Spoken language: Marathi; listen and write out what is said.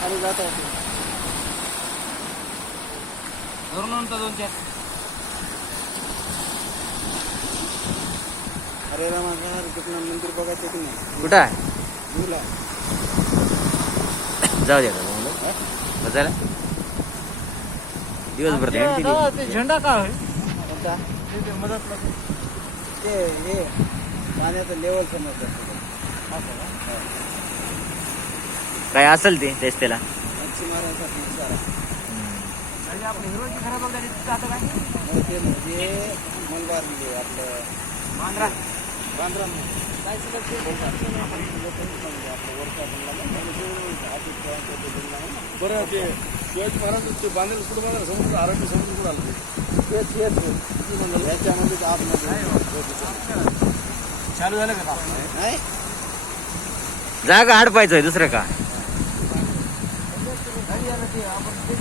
खाली जात होते धरून आणतो 2-4. अरे रामा कृष्ण मंदिर बघायचं की नाही कुठं आहे? दूरला जाऊ द्या का बसायला दिवसभर ते झेंडा का आहे कोणता ते मदत ते हे पाण्याचं लेवल समजतं काय असेल ते तेच त्याला मच्छीमारांसाठी इशारा म्हणजे आपलं हिरोची खराब बघायला तिथं आता काय ते म्हणजे मलबार म्हणजे आपलं बांद्रा बांद्रा काय बरं ते शिवाजी महाराज ते बांधेल कुठं बांधलं समुद्र आरोग्य समुद्र कुठं आलं याच्यामध्ये आतमध्ये चालू झालं का नाही जागा हडपायचंय दुसरं का? आपण